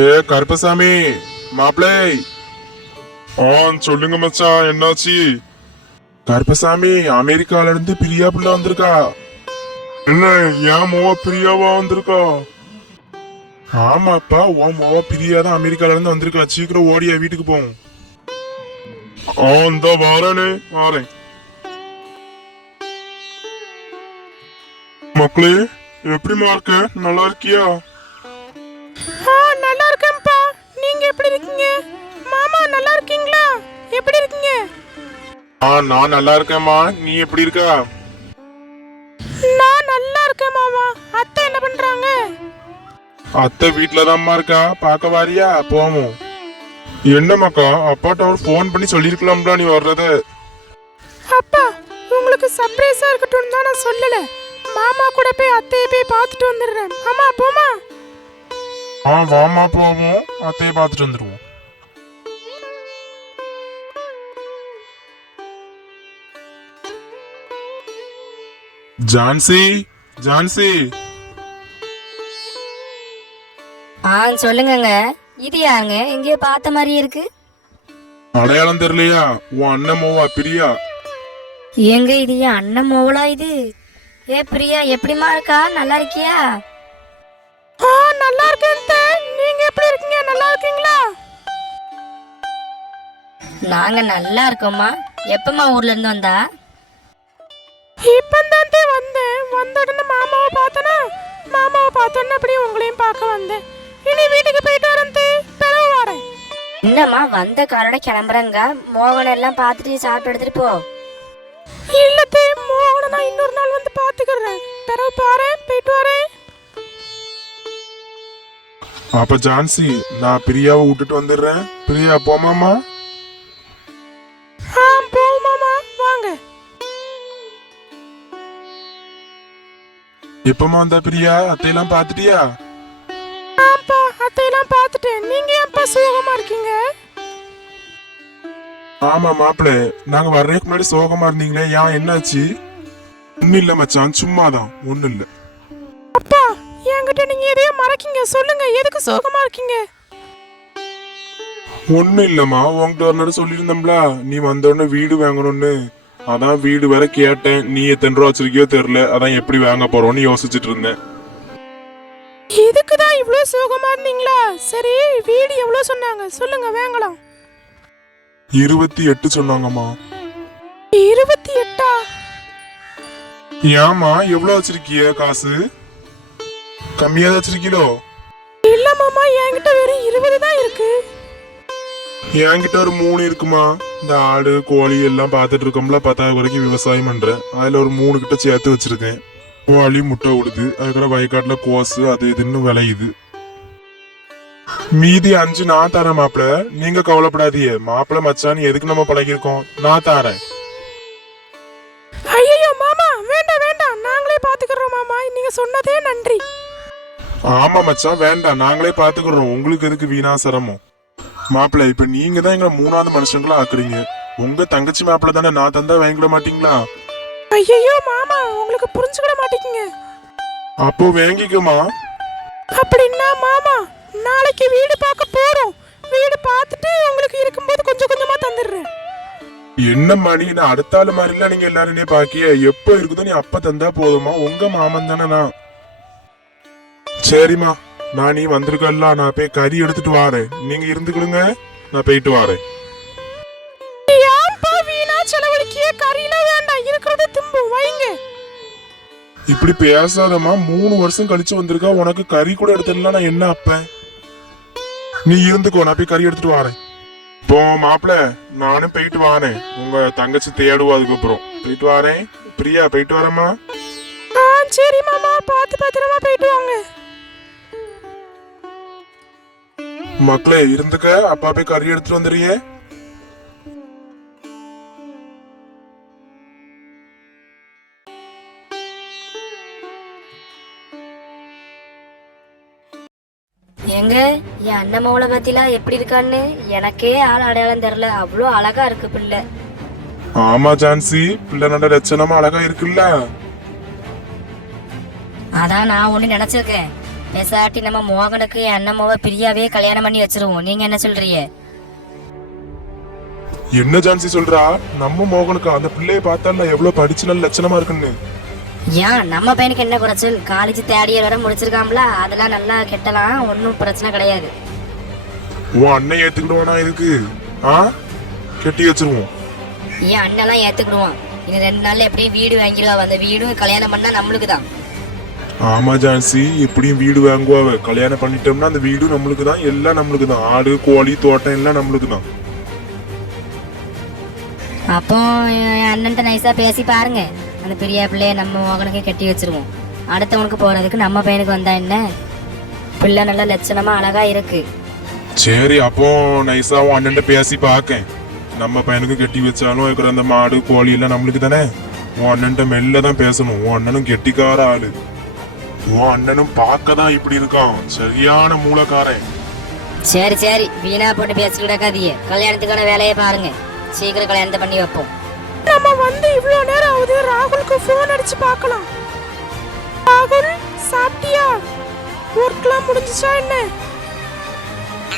ஏ கருப்பசாமி மாப்பிளை. சொல்லுங்க மச்சான், என்னாச்சு? கருப்பசாமி, அமெரிக்கால இருந்து பிரியா புள்ள வந்திருக்கா. என்ன, ஏன் மோவா பிரியாவா வந்திருக்கா? ஆமாப்பா, உன் மோவா பிரியா தான் அமெரிக்கால இருந்து வந்திருக்கா. சீக்கிரம் ஓடியா, வீட்டுக்கு போவோம். இந்த வாரனே வாரேன். மக்களே, எப்படிமா இருக்க? நல்லா இருக்கியா? நல்லா இருக்கேன்ப்பா. நீங்க எப்படி இருக்கீங்க? மாமா நல்லா இருக்கீங்களா? எப்படி இருக்கீங்க? நான் நல்லா இருக்கேம்மா. நீ எப்படி இருக்கா? நான் நல்லா இருக்கேன் மாமா. அத்தை என்ன பண்றாங்க? அத்தை வீட்டுலதான்மா இருக்கா. பார்க்க வாரியா? போவோம். என்னம்மாக்கா, அப்பாட்ட ஒரு ஃபோன் பண்ணி சொல்லிருக்கலாம்டா நீ வர்றத. அப்பா, உங்களுக்கு சர்ப்ரைஸா இருக்கட்டும் தான் நான் சொல்லல. மாமா கூட போய் அத்தையை போய் பார்த்துட்டு வந்துடுறேன். மாமா போமா? வாமா போவோம். அத்தையை பார்த்துட்டு வந்துருவோம். ஜான்சி, ஜான்சி. சொல்லுங்கங்க. இது யாருங்க? எங்கேயோ பார்த்த மாதிரி இருக்கு. அடையாளம் தெரியலையா? உன் அண்ணன் மோவா பிரியா. எங்க இது என் அண்ணன் மோவலா இது? ஏ பிரியா, எப்படிமா இருக்கா? நல்லா இருக்கியா? நல்லா இருக்கேன் அத்தை. நீங்க எப்படி இருக்கீங்க? நல்லா இருக்கீங்களா? நாங்க நல்லா இருக்கோம்மா. எப்பமா ஊர்ல இருந்து வந்தா? இப்பந்தான் வந்தேன். வந்த உடனே மாமாவை பார்த்தனா, மாமாவை பார்த்தோன்னே அப்படியே உங்களையும் பார்க்க வந்தேன். இனி வீட்டுக்கு போயிட்டு வரேன், பிறகு வரேன். என்னம்மா வந்த காரோட கிளம்புறங்க? மோகன் எல்லாம் பார்த்துட்டு சாப்பிட்டு எடுத்துட்டு போ. இல்லத்தே, மோகனை நான் இன்னொரு நாள் வந்து பார்த்துக்கிறேன். பிறகு பாறேன், போயிட்டு வரேன். அப்ப ஜான்சி, நான் பிரியாவை விட்டுட்டு வந்துடுறேன். பிரியா போமாமா? போவோம் மாமா, வாங்க. எப்பமா வந்தா பிரியா? அத்தையெல்லாம் பார்த்துட்டியா? ஆப்பா, அத்தையெல்லாம் பார்த்துட்டேன். நீங்க ஏன்ப்பா சோகமா இருக்கீங்க? ஆமா மாப்பிள்ளை, நாங்க வர்றதுக்கு முன்னாடி சோகமா இருந்தீங்களே, ஏன் என்னாச்சு? ஒன்னும் இல்ல மச்சான், சும்மாதான், ஒன்னும் இல்ல. அப்பா, என்கிட்ட நீங்க எதையும் மறைக்கீங்க. சொல்லுங்க, எதுக்கு சோகமா இருக்கீங்க? ஒன்னும் இல்லம்மா, உன்கிட்ட ஒரு நேரம் சொல்லியிருந்தோம்ல, நீ வந்த உடனே வீடு வாங்கணும்னு. அதான் வீடு வேற கேட்டேன். நீ எத்தனை ரூபா வச்சிருக்கியோ தெரியல. அதான் எப்படி வாங்க போறோம்னு யோசிச்சுட்டு இருந்தேன். இதுக்குதான் இவ்வளவு சோகமா இருந்தீங்களா? சரி, வீடு எவ்வளவு சொன்னாங்க? சொல்லுங்க, வாங்கலாம். 28 சொன்னாங்கம்மா. 28? ஏமா, எவ்வளவு வச்சிருக்கிய காசு? கம்மியா தான் வச்சிருக்கீங்களோ? இல்ல மாமா, என்கிட்ட வெறும் 20 தான் இருக்கு. என்கிட்ட ஒரு 3 இருக்குமா. இந்த ஆடு கோழி எல்லாம் பார்த்துட்டு இருக்கோம்ல, 10,000 வரைக்கும் விவசாயம் பண்றேன். அதுல ஒரு 3 கிட்ட சேர்த்து வச்சிருக்கேன். கோழி முட்டை விடுது, அதுக்கப்புறம் வயக்காட்டுல கோசு அது இதுன்னு விளையுது. மீதி 5 நான் தரேன் மாப்பிள. நீங்க கவலைப்படாதீங்க. மாப்பிள மச்சான் எதுக்கு நம்ம பழகிருக்கோம், நான் தரேன். ஐயோ மாமா, வேண்டாம் வேண்டாம், நாங்களே பாத்துக்கிறோம் மாமா. நீங்க சொன்னதே நன்றி. ஆமா மச்சான், வேண்டாம், நாங்களே பாத்துக்கிறோம். உங்களுக்கு எதுக்கு வீணா சிரமம்? மாப்பிள்ள, இப்ப நீங்க தான் எங்களை 3வது மனுஷங்களா ஆக்குறீங்க. உங்க தங்கச்சி மாப்பிள்ள தானே, நான் தந்தா வாங்கிட மாட்டீங்களா? ஐயோ மாமா, உங்களுக்கு புரிஞ்சுக்கிட மாட்டீங்க. அப்போ வாங்கிக்கோமா. அப்படின்னா மாமா, நாளைக்கு வீடு பார்க்க போறோம். வீடு பார்த்துட்டு உங்களுக்கு இருக்கும்போது கொஞ்சம் கொஞ்சமா தந்துடுறேன். என்ன மணி, நான் அடுத்த ஆளு மாதிரிலாம் நீங்க எல்லாருமே பாக்கிய. எப்ப இருக்குதோ நீ அப்ப தந்தா போதுமா. உங்க மாமன் தானே நான். சரிம்மா, நான் நீ வந்திருக்கல, நான் போய் கறி எடுத்துட்டு வாரேன். நீங்க இருந்துக்கிடுங்க, நான் போயிட்டு வாரேன். ஏன்பா வீணா செலவழிக்கிய? கறிலாம் வேண்டாம், இருக்கிறத திம்பு வைங்க. இப்படி பேசாதம்மா. 3 வருஷம் கழிச்சு வந்திருக்கா, உனக்கு கறி கூட எடுத்துடலாம். நான் என்ன அப்பேன்? நீ இருந்துக்கோ, நான் போய் கறி எடுத்துட்டு வாரேன். இப்போ மாப்பிள்ள, நானும் போயிட்டு வாரேன். உங்க தங்கச்சி தேடுவா, அதுக்கப்புறம் போயிட்டு வாரேன். பிரியா, போயிட்டு வரேம்மா. சரி மாமா, பார்த்து பத்திரமா போயிட்டு வாங்க. மக்களே, இருந்துக்க. அப்பா போய் கறி எடுத்துட்டு வந்துடுறியே. எங்க என் அண்ணன் மோளை பத்திலாம் எப்படி இருக்கான்னு எனக்கே ஆள் அடையாளம் தெரியல. அவ்வளோ அழகா இருக்கு பிள்ளை. ஆமா ஜான்சி, பிள்ளை நல்ல லட்சணமா அழகா இருக்குல்ல. அதான் நான் ஒண்ணு நினைச்சிருக்கேன். பேசாட்டி நம்ம மோகனுக்கு என் அண்ணம்மாவை பிரியாவே கல்யாணம் பண்ணி வச்சிருவோம். நீங்க என்ன சொல்றீங்க? என்ன ஜான்சி சொல்றா? நம்ம மோகனுக்கு அந்த பிள்ளைய பார்த்தால எவ்வளவு படிச்சு நல்ல லட்சணமா இருக்குன்னு. ஏன் நம்ம பையனுக்கு என்ன குறைச்சல்? காலேஜ் தேர்ட் இயர் வரை முடிச்சிருக்காம்ல, அதெல்லாம் நல்லா கெட்டலாம், ஒன்றும் பிரச்சனை கிடையாது. உன் அண்ணன் ஏத்துக்கிடுவானா இதுக்கு? கெட்டி வச்சிருவோம். என் அண்ணெல்லாம் ஏத்துக்கிடுவான். இன்னும் 2 நாள்ல எப்படியும் வீடு வாங்கிடுவா. அந்த வீடும் கல்யாணம் பண்ணா நம்மளுக்கு தான். ஆமா ஜான்சி, எப்படியும் வீடு வாங்குவாவ. கல்யாணம் பண்ணிட்டோம்னா அந்த வீடும் நம்மளுக்கு தான், எல்லாம் நம்மளுக்கு தான். ஆடு கோழி தோட்டம் எல்லாம் நம்மளுக்கு தான். அப்போ என் அண்ணன்ட்ட நைஸா பேசி பாருங்க. அந்த பெரிய பிள்ளைய நம்ம மகனுக்கு கட்டி வச்சிருவோம். அடுத்தவனுக்கு போறதுக்கு நம்ம பையனுக்கு வந்தா என்ன? பிள்ளை நல்ல லட்சணமா அழகா இருக்கு. சரி, அப்போ நைஸா உன் அண்ணன் பேசி பாக்கேன். நம்ம பையனுக்கு கட்டி வச்சாலும் இருக்கிற அந்த மாடு கோழி எல்லாம் நம்மளுக்கு தானே. உன் அண்ணன்ட்ட மெல்ல தான் பேசணும். உன் அண்ணனும் கெட்டிக்கார ஆளு. உன் அண்ணனும் பார்க்க தான் இப்படி இருக்கான், சரியான மூலக்காரன். சரி சரி, வீணா போட்டு பேசிட்டு கிடக்காதீங்க. கல்யாணத்துக்கான வேலையை பாருங்க. சீக்கிரம் கல்யாணத்தை பண்ணி வைப்போம். நம்ம வந்து இவ்வளோ நேரம் ஆகுது. ராகுலுக்கு ஃபோன் அடிச்சு பார்க்கலாம். ராகுல், சாப்பிட்டியா? ஒர்க்லாம் முடிஞ்சிச்சா என்ன?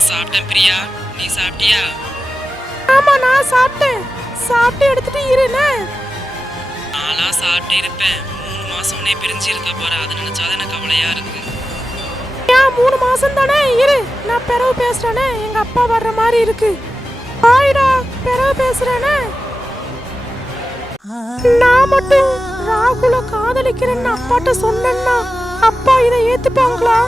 சாப்பிட்டேன் பிரியா, நீ சாப்பிட்டியா? ஆமா, நான் சாப்பிட்டேன். சாப்பிட்டு எடுத்துட்டு இருனே. நான்லாம் சாப்பிட்டு இருப்பேன். 3 மாசம் உடனே பிரிஞ்சு இருக்க போற, அதை நினைச்சாதான் எனக்கு கவலையா இருக்கு. ஏன் 3 மாசம் தானே இரு, நான் பிறகு பேசுறேனே. எங்க அப்பா வர்ற மாதிரி இருக்கு. ஆயிடா, பிறகு பேசுறேனே. நான் மட்டும் ராகுல காதலிக்கிறேன்னு அப்பாட்ட சொன்னேன்னா அப்பா இதை ஏத்துப்பாங்களா?